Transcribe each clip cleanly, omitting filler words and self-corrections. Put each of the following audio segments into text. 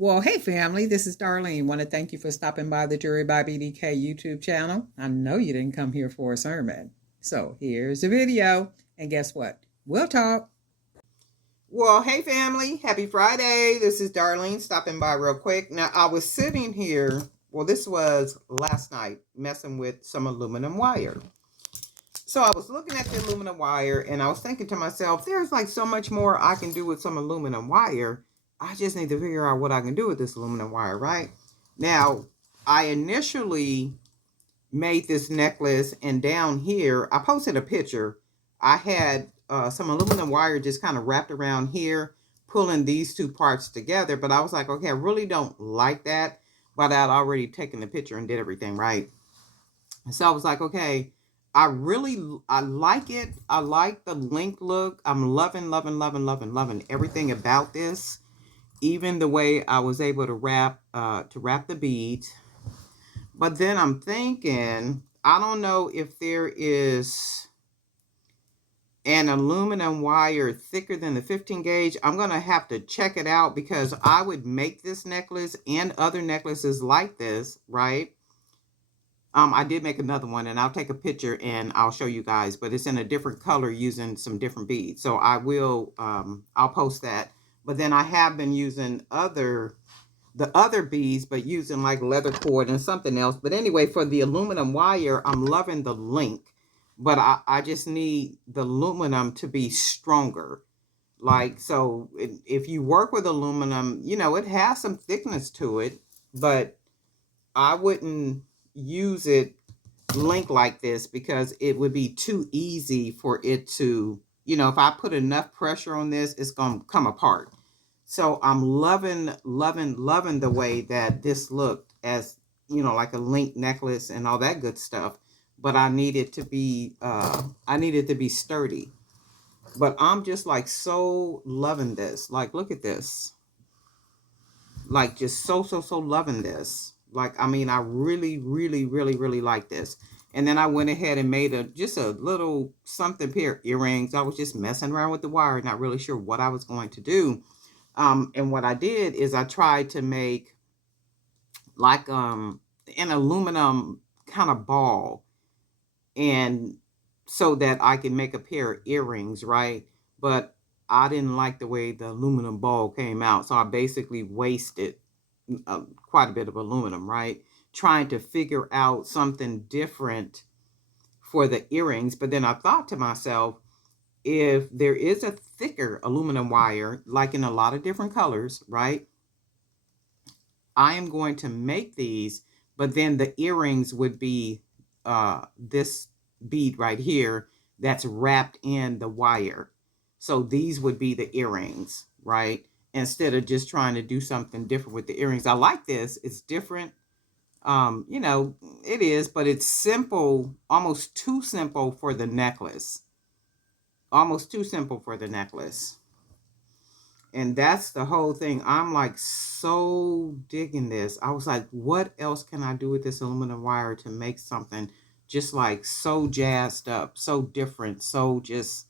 Well, hey family, this is Darlene. Want to thank you for stopping by the Jury by BDK YouTube channel. I know you didn't come here for a sermon. So here's the video. And guess what? We'll talk. Well, hey family, happy Friday. This is Darlene stopping by real quick. Now, I was sitting here, well, this was last night, messing with some aluminum wire. So I was looking at the aluminum wire and I was thinking to myself, there's like so much more I can do with some aluminum wire. I just need to figure out what I can do with this aluminum wire, right? Now, I initially made this necklace, and down here, I posted a picture. I had some aluminum wire just kind of wrapped around here, pulling these two parts together. But I was like, okay, I really don't like that. But I'd already taken the picture and did everything right. So I was like, okay, I like it. I like the link look. I'm loving, loving, loving, loving, loving everything about this. Even the way I was able to wrap the beads. But then I'm thinking, I don't know if there is an aluminum wire thicker than the 15 gauge. I'm going to have to check it out because I would make this necklace and other necklaces like this, right? I did make another one and I'll take a picture and I'll show you guys, but it's in a different color using some different beads. So I will, I'll post that. But then I have been using the other beads, but using like leather cord and something else. But anyway, for the aluminum wire, I'm loving the link, but I just need the aluminum to be stronger. Like, so if you work with aluminum, you know, it has some thickness to it, but I wouldn't use it link like this because it would be too easy for it to, you know, if I put enough pressure on this, it's going to come apart. So I'm loving, loving, loving the way that this looked as, you know, like a link necklace and all that good stuff. But I needed to be, sturdy. But I'm just like so loving this. Like, look at this. Like, just so, so, so loving this. Like, I mean, I really, really, really, really like this. And then I went ahead and made just a little something pair of earrings. I was just messing around with the wire, not really sure what I was going to do. And what I did is I tried to make like an aluminum kind of ball, and so that I can make a pair of earrings, right? But I didn't like the way the aluminum ball came out, so I basically wasted quite a bit of aluminum, right? Trying to figure out something different for the earrings. But then I thought to myself, if there is a thicker aluminum wire, like in a lot of different colors, right? I am going to make these, but then the earrings would be this bead right here that's wrapped in the wire. So these would be the earrings, right? Instead of just trying to do something different with the earrings. I like this. It's different. You know, it is, but it's simple, almost too simple for the necklace. Almost too simple for the necklace. And that's the whole thing. I'm like so digging this. I was like, what else can I do with this aluminum wire to make something just like so jazzed up, so different, so just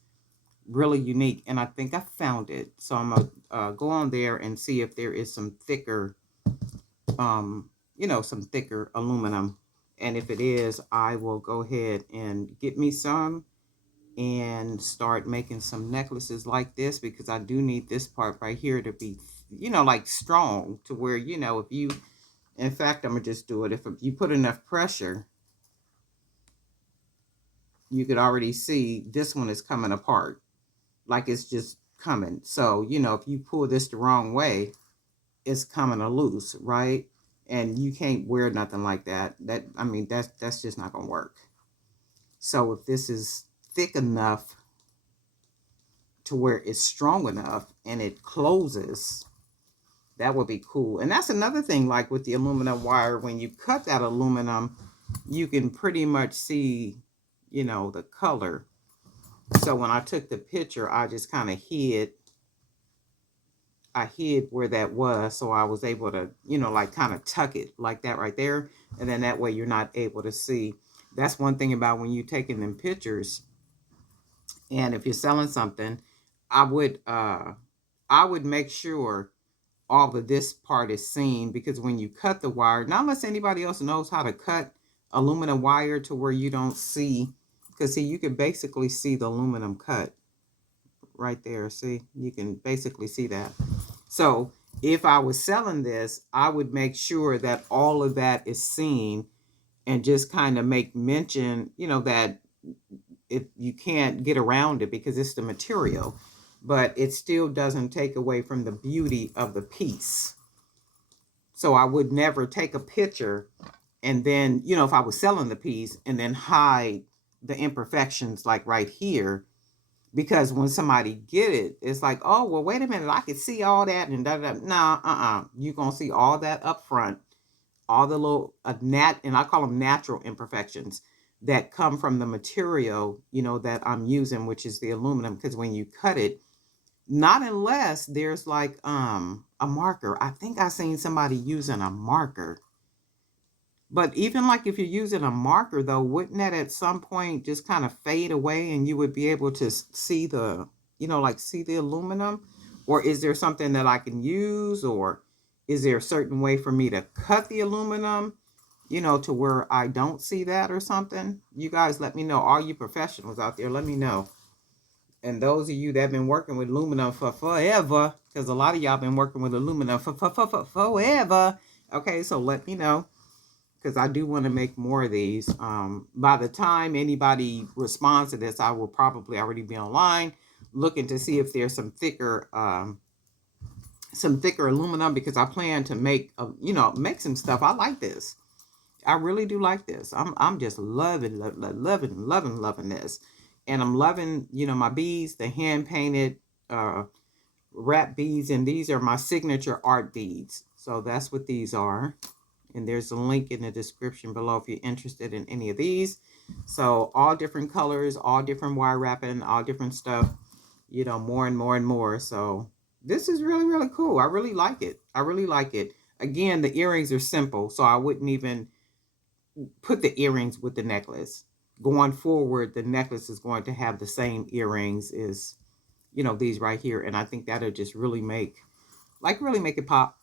really unique? And I think I found it. So I'm going to go on there and see if there is some thicker, some thicker aluminum. And if it is, I will go ahead and get me some and start making some necklaces like this, because I do need this part right here to be, like strong to where, if you, in fact, I'm gonna just do it. If you put enough pressure, you could already see this one is coming apart, like it's just coming. So, if you pull this the wrong way, it's coming loose, right? And you can't wear nothing like that. That's just not gonna work. So if this is thick enough to where it's strong enough and it closes, that would be cool. And that's another thing, like with the aluminum wire, when you cut that aluminum, you can pretty much see, the color. So when I took the picture, I just kind of hid where that was. So I was able to, like kind of tuck it like that right there. And then that way you're not able to see. That's one thing about when you're taking them pictures. And if you're selling something, I would make sure all of this part is seen, because when you cut the wire, not unless anybody else knows how to cut aluminum wire to where you don't see, because see, you can basically see the aluminum cut right there. See, you can basically see that. So if I was selling this, I would make sure that all of that is seen, and just kind of make mention, that you can't get around it because it's the material, but it still doesn't take away from the beauty of the piece. So I would never take a picture and then, if I was selling the piece, and then hide the imperfections like right here, because when somebody get it, it's like, oh, well, wait a minute, I can see all that and da da. Nah, you're gonna see all that up front, all the little and I call them natural imperfections that come from the material, that I'm using, which is the aluminum. Because when you cut it, not unless there's like a marker. I think I seen somebody using a marker. But even like if you're using a marker though, wouldn't that at some point just kind of fade away and you would be able to see the, like see the aluminum? Or is there something that I can use? Or is there a certain way for me to cut the aluminum, to where I don't see that or something? You guys let me know. All you professionals out there, let me know. And those of you that have been working with aluminum for forever, because a lot of y'all been working with aluminum for forever. Okay, so let me know, because I do want to make more of these. By the time anybody responds to this, I will probably already be online looking to see if there's some thicker aluminum, because I plan to make make some stuff. I like this. I really do like this. I'm just loving this. And I'm loving, my beads, the hand painted wrap beads, and these are my signature art beads. So that's what these are. And there's a link in the description below if you're interested in any of these. So all different colors, all different wire wrapping, all different stuff, more and more and more. So this is really, really cool. I really like it. I really like it. Again, the earrings are simple, so I wouldn't even put the earrings with the necklace. Going forward, the necklace is going to have the same earrings as, these right here. And I think that'll just really make it pop.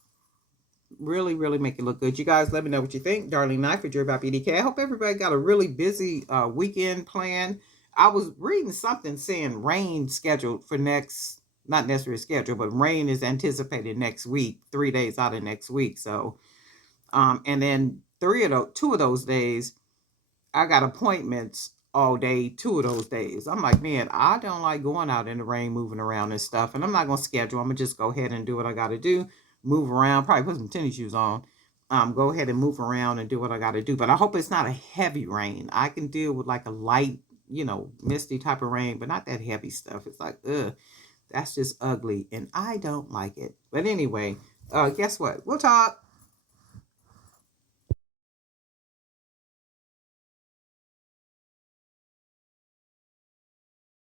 Really, really make it look good. You guys let me know what you think. Darlene Knight for Jewelry by BDK. I hope everybody got a really busy weekend plan. I was reading something saying rain scheduled for next, not necessarily scheduled, but rain is anticipated next week, 3 days out of next week. So, and then 2 of those days, I got appointments all day, 2 of those days. I'm like, man, I don't like going out in the rain, moving around and stuff. And I'm not going to schedule. I'm going to just go ahead and do what I got to do. Move around, probably put some tennis shoes on. Go ahead and move around and do what I got to do. But I hope it's not a heavy rain. I can deal with like a light, misty type of rain, but not that heavy stuff. It's like, ugh, that's just ugly. And I don't like it. But anyway, guess what? We'll talk.